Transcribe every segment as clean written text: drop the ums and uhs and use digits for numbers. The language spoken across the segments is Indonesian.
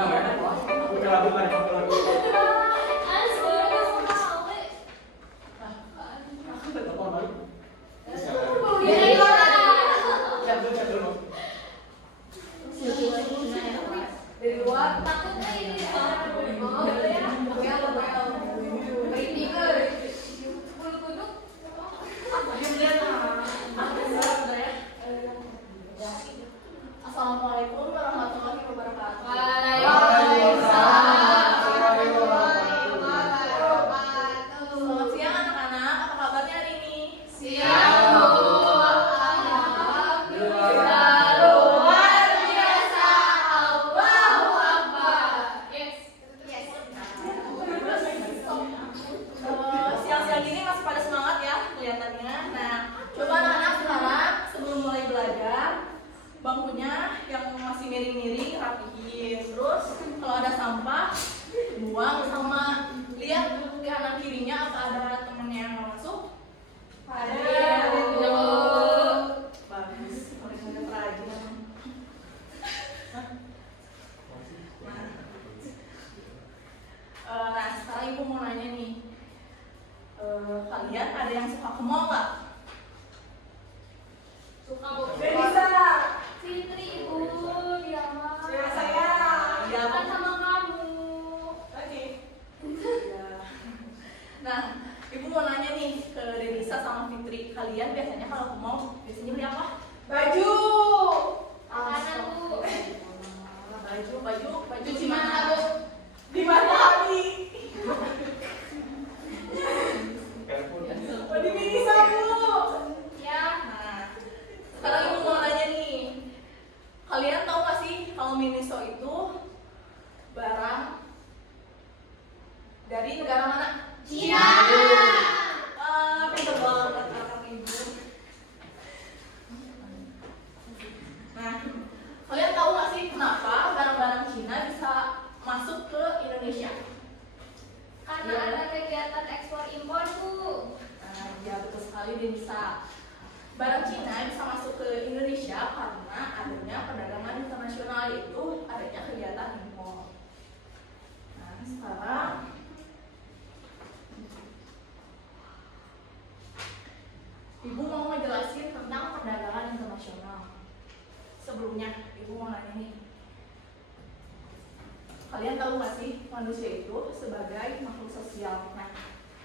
Assalamualaikum warahmatullahi wabarakatuh. Waalaikumsalam. Selamat siang anak-anak, apa kabarnya hari ini? Siang, Bu. Luar biasa. Allahu Akbar. Yes. Siang-siang ini masih pada semangat ya kelihatannya. Nah, coba anak-anak sekarang sebelum mulai belajar, bangkunya yang masih miring-miring rapihin. Terus kalau ada sampah buang, sama lihat kanan kirinya apa ada temennya yang mau masuk. Ada. Bagus, murid-murid rajin. Nah, sekarang ibu mau nanya nih, kalian ada yang suka ke mall nggak? Suka, Bu. Bisa. Fitri, Ibu. Dia mah. Saya. Iya. Kan sama kamu. Oke. Nah, ibu mau nanya nih ke Denisa sama Fitri, kalian biasanya kalau ke mall biasanya beli apa? Baju. Makanan, Bu. Baju Cuci mata, Bu. Di mana Abi? Oh, di mini sabu. Ya. Nah, sekarang ibu mau nanya nih, kalian tahu nggak sih kalau Miniso itu barang dari negara mana? Cina. Pintar banget kakak ibu. Nah, kalian tahu nggak sih kenapa barang-barang Cina bisa masuk ke Indonesia? Karena ada kegiatan ekspor impor, Bu. Nah, ya betul sekali dia bisa. Barang Cina bisa masuk ke Indonesia karena adanya perdagangan internasional, yaitu adanya kegiatan impor. Nah, sekarang ibu mau ngejelasin tentang perdagangan internasional. Sebelumnya, ibu mau nanya nih, kalian tahu nggak sih manusia itu sebagai makhluk sosial? Nah,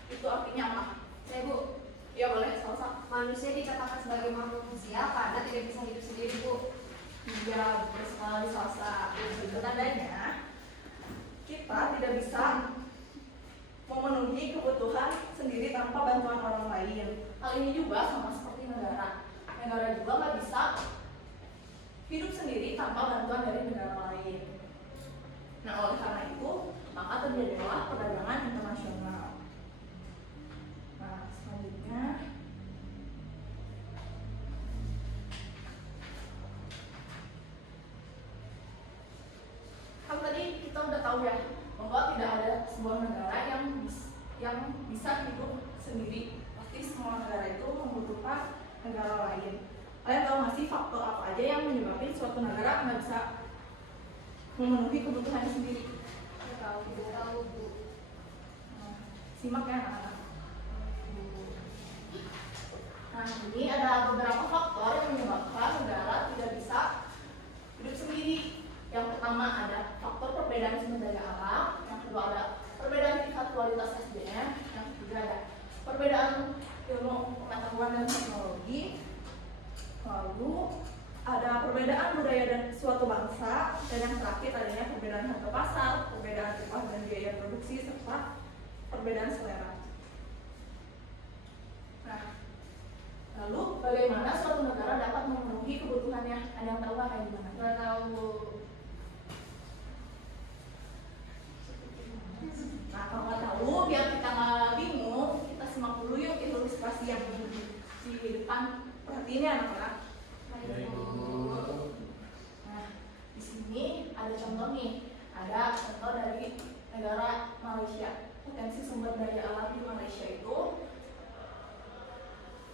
itu artinya apa? Saya, Bu. Ya boleh, salsa. Manusia dikatakan sebagai makhluk sosial karena tidak bisa hidup sendiri, Bu. Ya, betul sekali salsa. Itu tandanya kita tidak bisa memenuhi kebutuhan sendiri tanpa bantuan orang lain. Hal ini juga sama seperti negara. Negara juga nggak bisa hidup sendiri tanpa bantuan dari negara lain. Nah, oleh karena itu, maka terjadilah perdagangan internasional. Nah, selanjutnya, kan tadi kita udah tahu ya bahwa tidak ada sebuah negara yang bisa hidup sendiri. Pasti semua negara itu membutuhkan negara lain. Kalian tahu nggak sih faktor apa aja yang menyebabkan suatu negara nggak bisa memenuhi kebutuhannya sendiri? Tahu, Bu. Nah, simak ya anak-anak. Nah, ini ada beberapa faktor yang menyebabkan negara tidak bisa hidup sendiri. Yang pertama ada faktor perbedaan sumber daya alam, yang kedua ada perbedaan tingkat kualitas SDM, yang ketiga ada perbedaan ilmu pengetahuan dan teknologi, lalu ada perbedaan budaya dan suatu bangsa, dan yang terakhir adanya perbedaan harga pasar, perbedaan upah dan biaya produksi, serta perbedaan selera. Nah, lalu bagaimana suatu negara dapat memenuhi kebutuhannya? Ada yang tahu nggak kayak gimana? Nggak tahu, Bu. Nah, kalau nggak tahu, biar kita nggak bingung, kita simak dulu yuk ilustrasi yang di depan. Perhatiin ya anak-anak. Nah, di sini ada contoh nih. Ada contoh dari negara Malaysia. Potensi sumber daya alam di Malaysia itu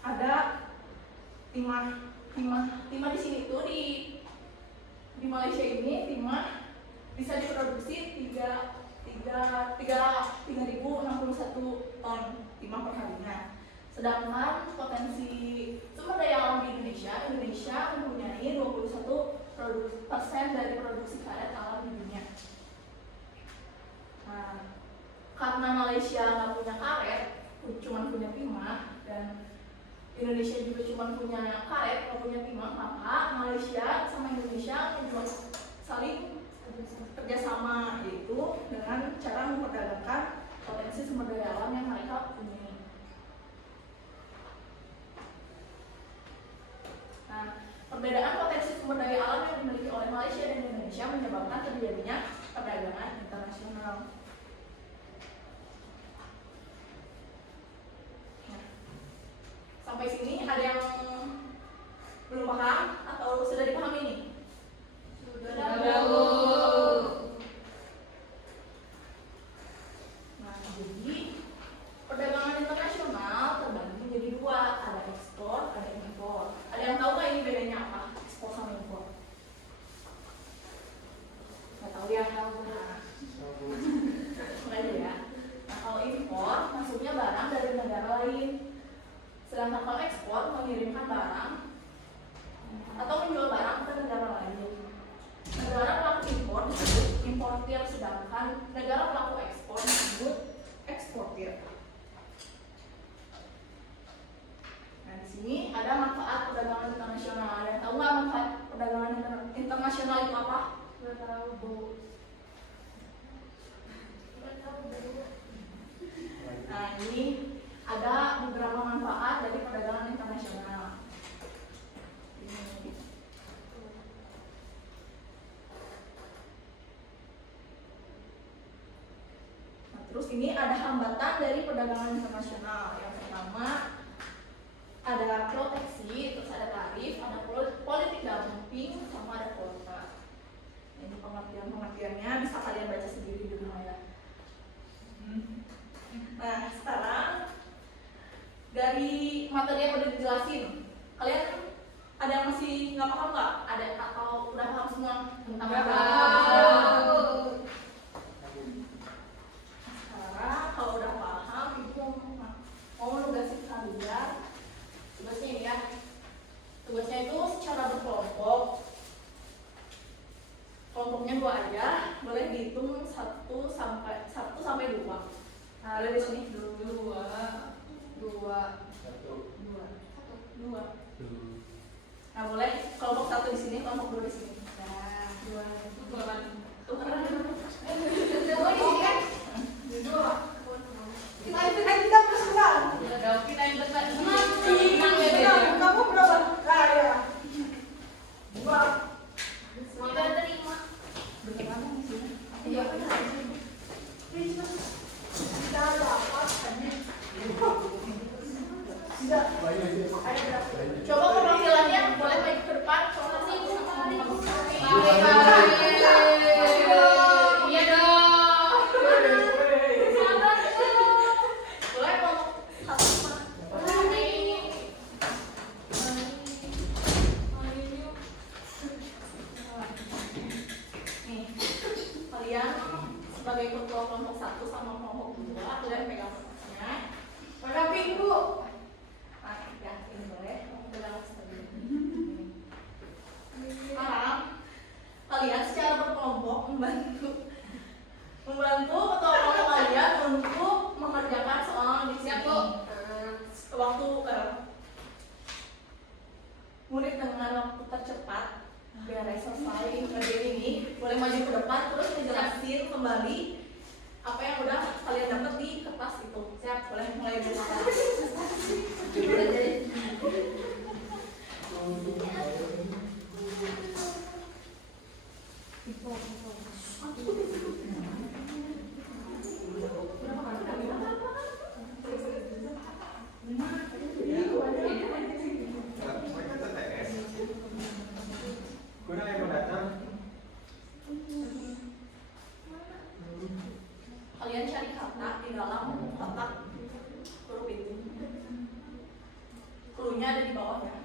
ada timah di sini tuh di Malaysia ini timah bisa diproduksi ada 3.061 ton timah per harinya. Sedangkan potensi sumber daya alam di Indonesia mempunyai 21% dari produksi karet alam di dunia. Nah, karena Malaysia nggak punya karet, cuma punya timah, dan Indonesia juga cuma punya karet, nggak punya timah, maka Malaysia sama Indonesia menjual saling kerjasama, yaitu dengan cara memperdagangkan potensi sumber daya alam yang mereka punya. Nah, perbedaan potensi sumber daya alam yang dimiliki oleh Malaysia dan Indonesia menyebabkan terjadinya perdagangan internasional. Nah, sampai sini ada yang belum paham atau sudah dipahami nih? Sudah. Nah, jadi perdagangan internasional terbagi menjadi dua, ada ekspor, ada impor. Ada yang tahu nggak ini bedanya apa? Ekspor sama impor? Nggak tahu ya? Nggak ada ya. Nah, kalau impor masuknya barang dari negara lain, sedangkan kalau ekspor mengirimkan barang atau menjual barang ke negara lain. Negara pelaku impor disebut importir, sedangkan negara pelaku ekspor disebut eksportir. Nah, di sini ada manfaat perdagangan internasional. Ada yang tahu nggak manfaat perdagangan internasional itu apa? Nggak tahu, Bu. Nah, ini ada beberapa manfaat dari perdagangan internasional. Nah, terus ini ada hambatan dari perdagangan internasional. Yang pertama ada proteksi, terus ada tarif, ada politik dumping, sama ada kuota. Ini pengertiannya bisa kalian baca sendiri di rumah ya. Nah, sekarang dari materi yang udah dijelasin, kalian ada yang masih nggak paham nggak? Ada atau udah paham semua tentang sekarang kalau udah paham, ibu mau nugasin kalian. Tugasnya ini ya. Tugasnya itu secara berkelompok. Kelompoknya 2 aja, boleh dihitung 1 sampai 2. Nah, ada di sini 2. Nah, boleh kelompok 1 di sini, kelompok 2 di sini. Nah, 2 tuh kan. Kita bersenang. Kita yang dekat. Kamu berapa? Kaya. 2. Semoga terima. Beneran di sini. Iya, benar. Kita dapat tidak. Coba perwakilannya boleh maju ke depan. Soalnya sih iya dong. Boleh kelompok 1. Nih, kalian sebagai ketua kelompok 1 sama kelompok 2, kalian pegang kertasnya. Pada minggu. Nah, ya, ini boleh. Pegang seperti ini. Sekarang kalian secara berkelompok membantu ketua kelompok kalian untuk mengerjakan soal di sini. Waktu murid dengan waktu tercepat biar selesai ngerjain ini, boleh maju ke depan terus ngejelasin kembali apa yang udah kalian dapat di kertas itu. Siap, boleh mulai dari sekarang. Kalian cari kata di dalam kotak huruf itu. Cluenya ada di bawahnya.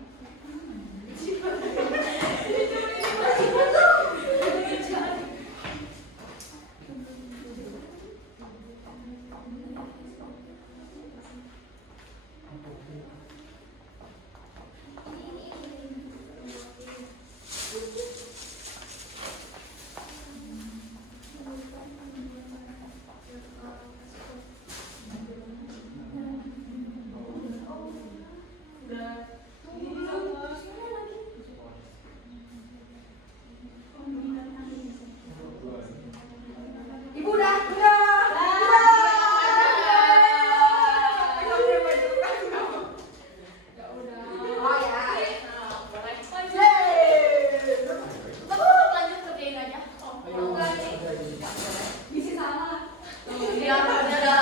Yang ada tidak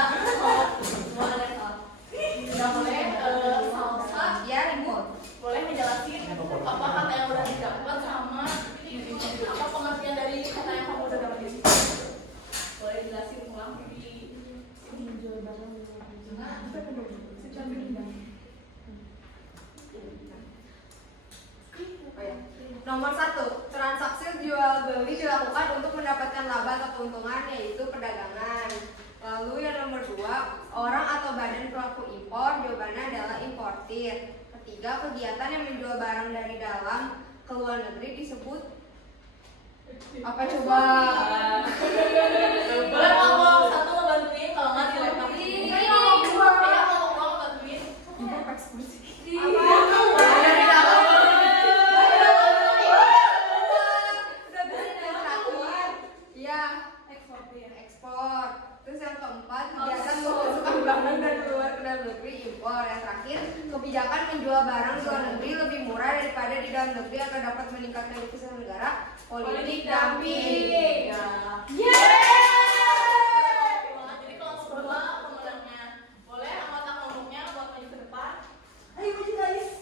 boleh salsa. Ya, Ibu. Boleh menjelaskan apa kata yang udah didapat sama apa pengertian dari kata yang kamu udah dapat ini? Boleh jelasin ulang di jual barang Nomor 1, transaksi jual beli dilakukan untuk mendapatkan laba atau keuntungan, yaitu perdagangan. Lalu yang nomor 2, orang atau badan pelaku impor, jawabannya adalah importir. Ketiga, kegiatan yang menjual barang dari dalam ke luar negeri disebut apa coba? Boleh ngomong satu ngebantuin, kalau nggak di laptop ini. Ngomong dua, ya ngomong ngebantuin. Apa? Dari dalam. Ya, ekspor. Terus yang keempat, kegiatan memasukkan barang dari luar ke dalam negeri, impor. Yang terakhir, kebijakan menjual barang di luar negeri lebih murah daripada di dalam negeri agar dapat meningkatkan devisa negara. Politik dumping. Jadi kalau berdua pemenangnya, boleh anggota kelompoknya buat maju ke depan. Ayo maju guys.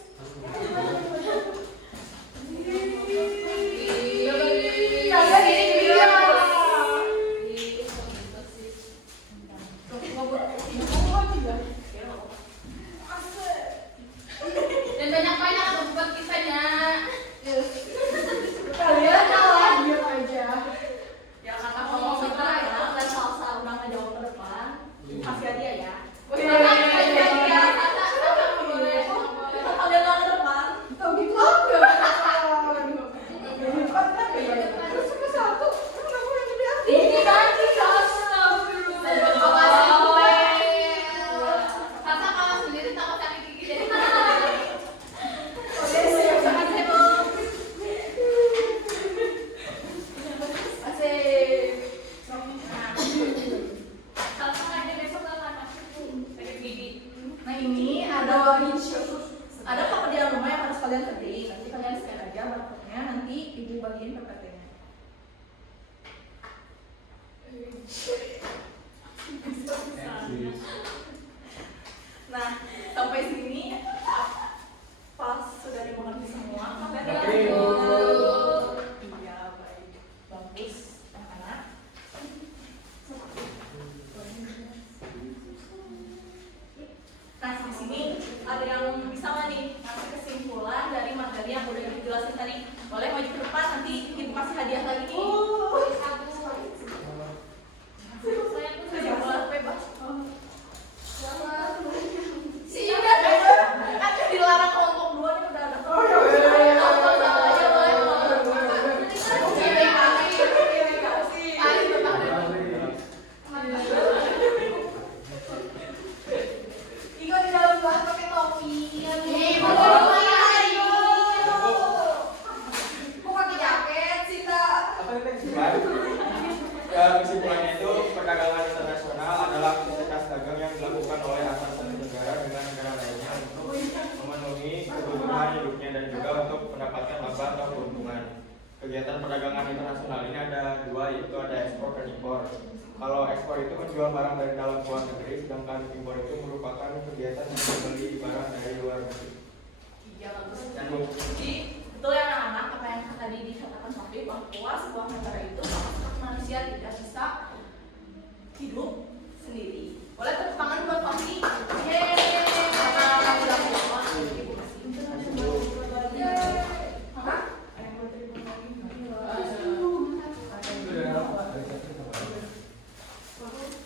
Dan banyak-banyak atau bukan kisahnya. Kalian kalah, diam aja. Ya karena kalau kita ya dan salsa udah ngejawab ke depan, kasih hadiah ya. Kalian ke depan. Tahu gitu aja. Terus ke satu, kenapa yang gede aku? Ini kan salsa dulu. Salsa kalau sendiri takut sakit gigi jadi. Nah ini ada pekerjaan rumah yang harus kalian kerjain. Nanti kalian scan aja barcode-nya, nanti ibu bagiin PPT-nya. Nah sampai sini pas sudah dimengerti semua, kalian iya baik, bagus anak-anak. Nah di sini ada yang bisa nggak nih ngasih kesimpulan dari materi yang udah dijelasin tadi? Boleh maju ke depan, nanti ibu kasih hadiah lagi nih. Kesimpulan bebas. Siap. Kan dilarang kelompok dua nih udah ada. Iko di dalam kelas pakai topi. Kok pakai jaket sih, Tak? Kesimpulannya itu perdagangan internasional adalah aktivitas dagang yang dilakukan oleh atasan negara dengan negara lainnya untuk memenuhi kebutuhan hidupnya dan juga untuk mendapatkan laba atau keuntungan. Kegiatan perdagangan internasional ini ada dua, yaitu ada ekspor dan impor. Kalau ekspor itu menjual barang dari dalam luar negeri, sedangkan impor itu merupakan kegiatan yang membeli barang dari luar negeri. Iya bagus. Jadi betul ya anak-anak apa yang tadi dikatakan Sofi bahwa sebuah negara itu manusia tidak bisa hidup sendiri. Boleh tepuk tangan buat Sofi. Yeay. Karena kamu udah puas, ibu kasih. Hah?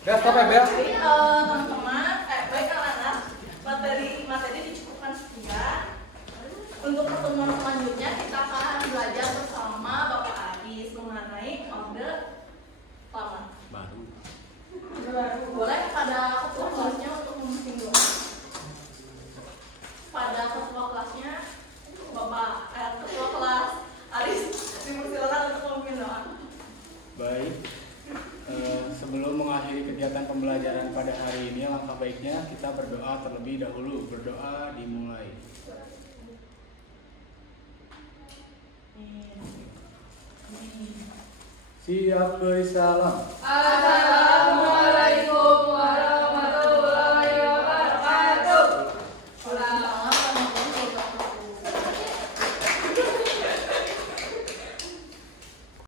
Udah stop ya, Bel. Jadi teman-teman, baik anak-anak, materi dicukupkan sekian. Untuk pertemuan selanjutnya kita akan belajar bersama Bapak Aris mengenai orde lama. Boleh pada ketua kelasnya untuk memimpin doa. Pada ketua kelasnya Bapak ketua kelas Aris dipersilakan untuk memimpin doa. Baik, sebelum mengakhiri kegiatan pembelajaran pada hari ini, langkah baiknya kita berdoa terlebih dahulu. Berdoa dimulai. Siap beri salam. Assalamualaikum.